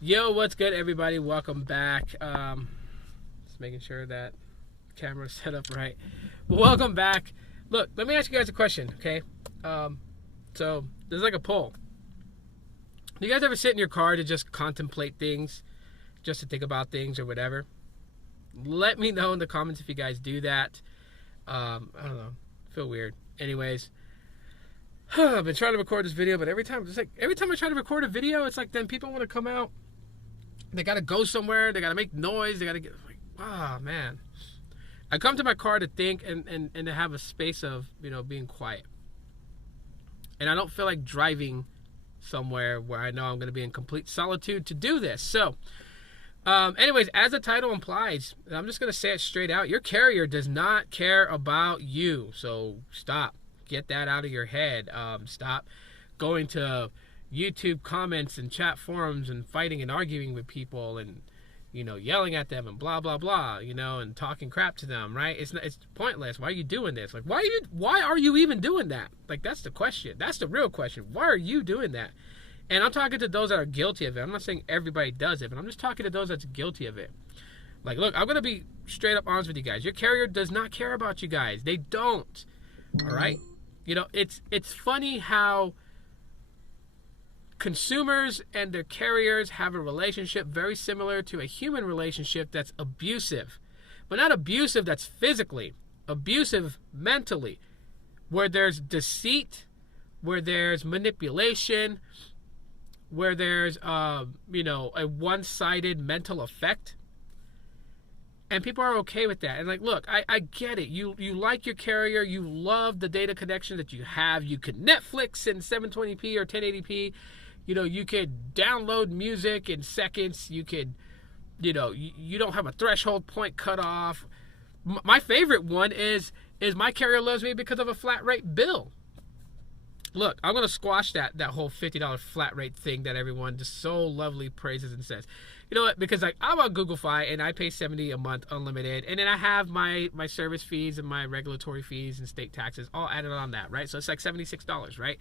Yo, what's good, everybody? Welcome back. Just making sure that the camera's set up right. Welcome back. Look, let me ask you guys a question, okay? So there's like a poll. Do you guys ever sit in your car to just contemplate things, just to think about things or whatever? Let me know in the comments if you guys do that. I don't know. I feel weird. Anyways, I've been trying to record this video, but every time I try to record a video, it's like then people want to come out. They got to go somewhere. They got to make noise. They got to get like, oh man. I come to my car to think and to have a space of, being quiet. And I don't feel like driving somewhere where I know I'm going to be in complete solitude to do this. So, anyways, as the title implies, I'm just going to say it straight out. Your carrier does not care about you. So stop. Get that out of your head. Stop going to YouTube comments and chat forums and fighting and arguing with people and, yelling at them and blah, blah, blah, and talking crap to them, right? It's pointless. Why are you doing this? Like, why are you even doing that? Like, that's the question. That's the real question. Why are you doing that? And I'm talking to those that are guilty of it. I'm not saying everybody does it, but I'm just talking to those that's guilty of it. Like, look, I'm going to be straight up honest with you guys. Your carrier does not care about you guys. They don't. All right? It's funny how consumers and their carriers have a relationship very similar to a human relationship that's abusive. But not abusive that's physically, abusive mentally, where there's deceit, where there's manipulation, where there's a one-sided mental effect. And people are okay with that. And like, look, I get it. You like your carrier. You love the data connection that you have. You could Netflix in 720p or 1080p. You could download music in seconds. You could, you don't have a threshold point cut off. My favorite one is my carrier loves me because of a flat rate bill. Look, I'm going to squash that whole $50 flat rate thing that everyone just so lovely praises and says. You know what? Because I'm on Google Fi and I pay $70 a month unlimited. And then I have my service fees and my regulatory fees and state taxes all added on that, right? So it's like $76, right?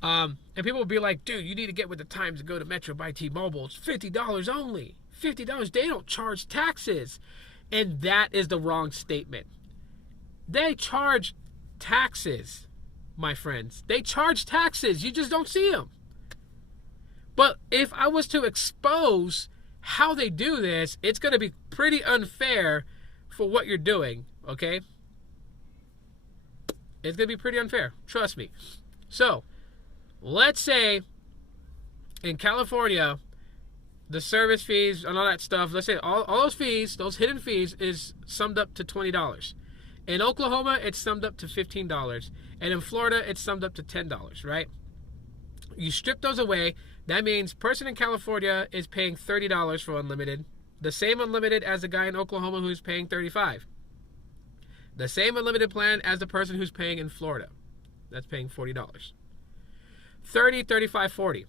And people will be like, dude, you need to get with the times and go to Metro by T-Mobile. It's $50 only. $50. They don't charge taxes. And that is the wrong statement. They charge taxes, my friends. They charge taxes. You just don't see them. But if I was to expose how they do this, it's going to be pretty unfair for what you're doing, okay? It's going to be pretty unfair. Trust me. So, let's say in California, the service fees and all that stuff, let's say all those fees, those hidden fees, is summed up to $20. In Oklahoma, it's summed up to $15. And in Florida, it's summed up to $10, right? You strip those away. That means person in California is paying $30 for unlimited. The same unlimited as the guy in Oklahoma who's paying $35. The same unlimited plan as the person who's paying in Florida. That's paying $40. $30, $35, $40.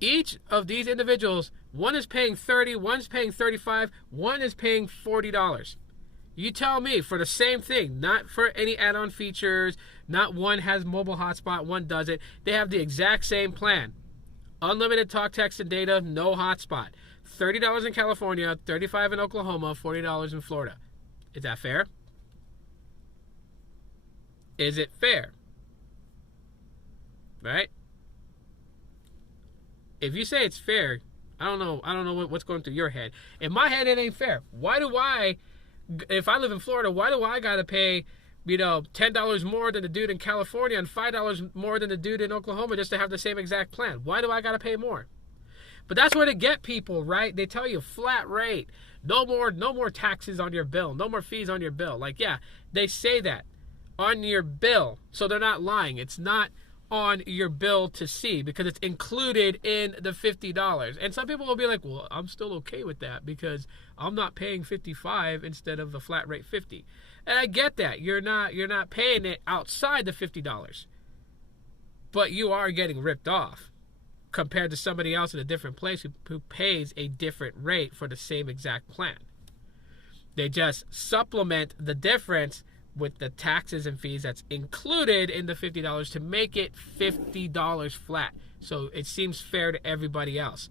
Each of these individuals, one is paying $30, one's paying $35, one is paying $40. You tell me, for the same thing, not for any add-on features, not one has mobile hotspot, one doesn't. They have the exact same plan. Unlimited talk, text, and data, no hotspot. $30 in California, $35 in Oklahoma, $40 in Florida. Is that fair? Is it fair? Right? If you say it's fair, I don't know what's going through your head. In my head, it ain't fair. If I live in Florida, why do I gotta pay, $10 more than the dude in California and $5 more than the dude in Oklahoma just to have the same exact plan? Why do I gotta pay more? But that's where they get people, right? They tell you flat rate, no more taxes on your bill, no more fees on your bill. Like, yeah, they say that on your bill, so they're not lying. It's not on your bill to see because it's included in the $50. And some people will be like, well, I'm still okay with that because I'm not paying $55 instead of the flat rate $50. And I get that. You're not paying it outside the $50. But you are getting ripped off compared to somebody else in a different place who pays a different rate for the same exact plan. They just supplement the difference with the taxes and fees that's included in the $50 to make it $50 flat. So it seems fair to everybody else.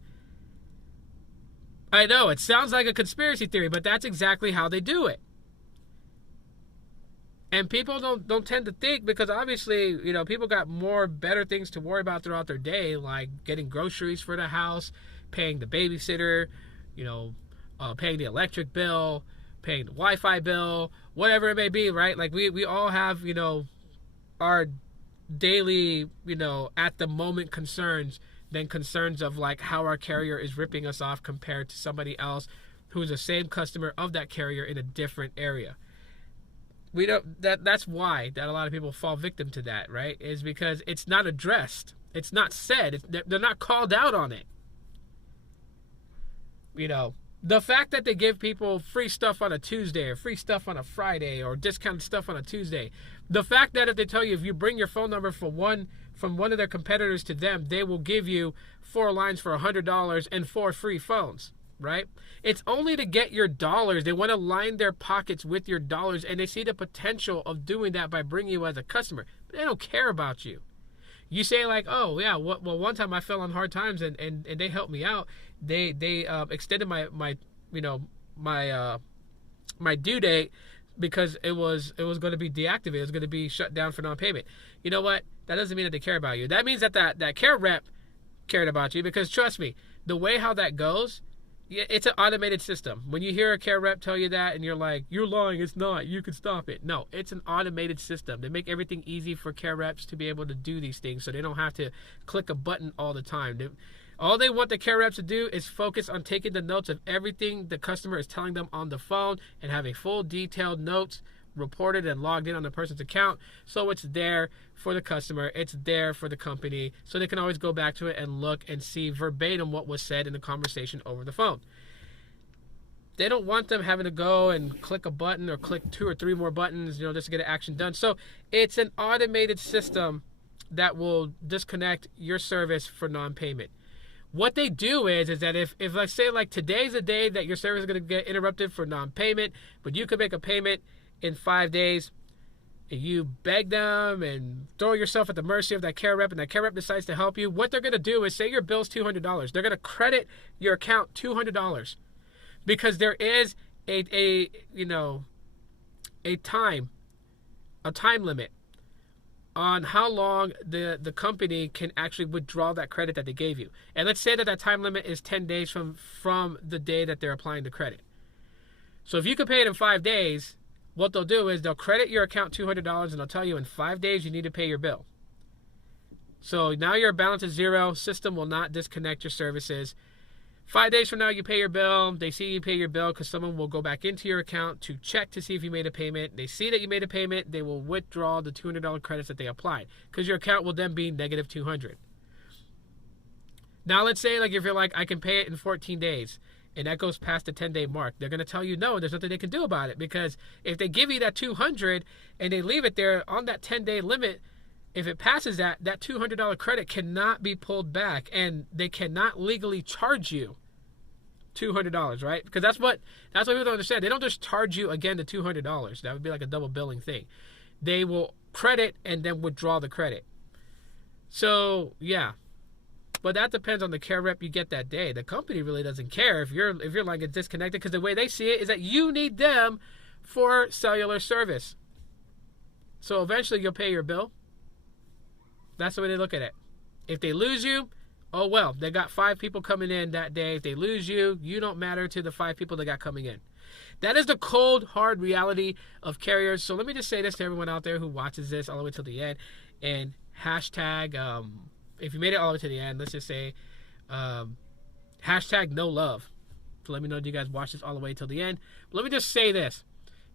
I know, it sounds like a conspiracy theory, but that's exactly how they do it. And people don't tend to think, because obviously, you know, people got better things to worry about throughout their day, like getting groceries for the house, paying the babysitter, you know, paying the electric bill, paying the Wi-Fi bill, whatever it may be, right? Like we all have, you know, our daily, you know, at the moment concerns than concerns of like how our carrier is ripping us off compared to somebody else who's the same customer of that carrier in a different area. We don't, that's why that a lot of people fall victim to that, right? Is because it's not addressed. It's not said. They're not called out on it. You know, the fact that they give people free stuff on a Tuesday or free stuff on a Friday or discounted stuff on a Tuesday. The fact that if they tell you if you bring your phone number from one of their competitors to them, they will give you 4 lines for $100 and 4 free phones, right? It's only to get your dollars. They want to line their pockets with your dollars, and they see the potential of doing that by bringing you as a customer. But they don't care about you. You say like, oh yeah, well one time I fell on hard times and they helped me out. They extended my due date because it was going to be deactivated. It was going to be shut down for non-payment. You know what? That doesn't mean that they care about you. That means that care rep cared about you, because trust me, the way how that goes, it's an automated system. When you hear a care rep tell you that and you're like, you're lying, it's not, you can stop it. No, it's an automated system. They make everything easy for care reps to be able to do these things so they don't have to click a button all the time. All they want the care reps to do is focus on taking the notes of everything the customer is telling them on the phone and have a full detailed notes reported and logged in on the person's account, so it's there for the customer, it's there for the company, so they can always go back to it and look and see verbatim what was said in the conversation over the phone. They don't want them having to go and click a button or click 2 or 3 more buttons, you know, just to get an action done. So it's an automated system that will disconnect your service for non-payment. What they do is that if let's say like today's a day that your service is going to get interrupted for non-payment, but you could make a payment in 5 days, and you beg them and throw yourself at the mercy of that care rep, and that care rep decides to help you, what they're going to do is, say your bill's $200. They're going to credit your account $200 because there is a time limit on how long the company can actually withdraw that credit that they gave you. And let's say that time limit is 10 days from the day that they're applying the credit. So if you could pay it in 5 days, what they'll do is they'll credit your account $200 and they'll tell you in 5 days you need to pay your bill. So now your balance is zero. System will not disconnect your services. 5 days from now, you pay your bill. They see you pay your bill because someone will go back into your account to check to see if you made a payment. They see that you made a payment. They will withdraw the $200 credits that they applied, because your account will then be negative $200. Now, let's say like if you're like, I can pay it in 14 days. And that goes past the 10-day mark. They're going to tell you, no, there's nothing they can do about it. Because if they give you that $200 and they leave it there on that 10-day limit, if it passes that $200 credit cannot be pulled back. And they cannot legally charge you $200, right? Because that's what people don't understand. They don't just charge you, again, the $200. That would be like a double billing thing. They will credit and then withdraw the credit. So, yeah. But that depends on the care rep you get that day. The company really doesn't care if your line gets disconnected, because the way they see it is that you need them for cellular service. So eventually you'll pay your bill. That's the way they look at it. If they lose you, oh well, they got 5 people coming in that day. If they lose you, you don't matter to the 5 people they got coming in. That is the cold, hard reality of carriers. So let me just say this to everyone out there who watches this all the way till the end. And hashtag... if you made it all the way to the end, let's just say hashtag no love. So let me know if you guys watch this all the way till the end. But let me just say this.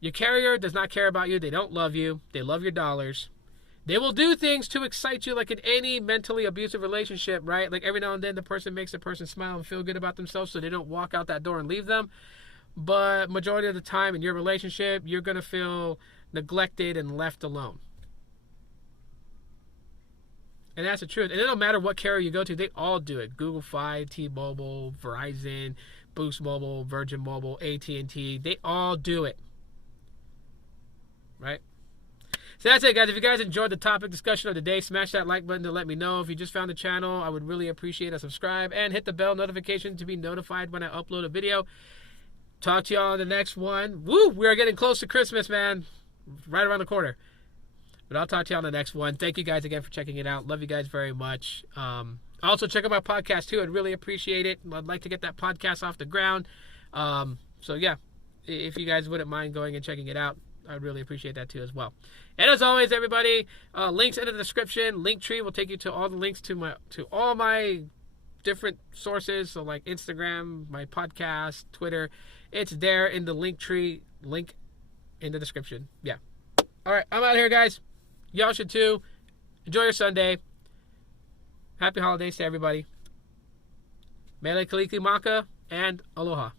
Your carrier does not care about you. They don't love you. They love your dollars. They will do things to excite you, like in any mentally abusive relationship, right? Like every now and then the person makes the person smile and feel good about themselves so they don't walk out that door and leave them. But majority of the time in your relationship, you're going to feel neglected and left alone. And that's the truth. And it don't matter what carrier you go to, they all do it. Google Fi, T-Mobile, Verizon, Boost Mobile, Virgin Mobile, AT&T, they all do it. Right? So that's it, guys. If you guys enjoyed the topic discussion of the day, smash that like button to let me know. If you just found the channel, I would really appreciate a subscribe and hit the bell notification to be notified when I upload a video. Talk to y'all on the next one. Woo! We are getting close to Christmas, man. Right around the corner. But I'll talk to you on the next one. Thank you guys again for checking it out. Love you guys very much. Also, check out my podcast, too. I'd really appreciate it. I'd like to get that podcast off the ground. So, yeah, if you guys wouldn't mind going and checking it out, I'd really appreciate that, too, as well. And as always, everybody, links in the description. Linktree will take you to all the links to all my different sources. So, like Instagram, my podcast, Twitter. It's there in the Linktree link in the description. Yeah. All right, I'm out of here, guys. Y'all should, too. Enjoy your Sunday. Happy holidays to everybody. Mele Kalikimaka and Aloha.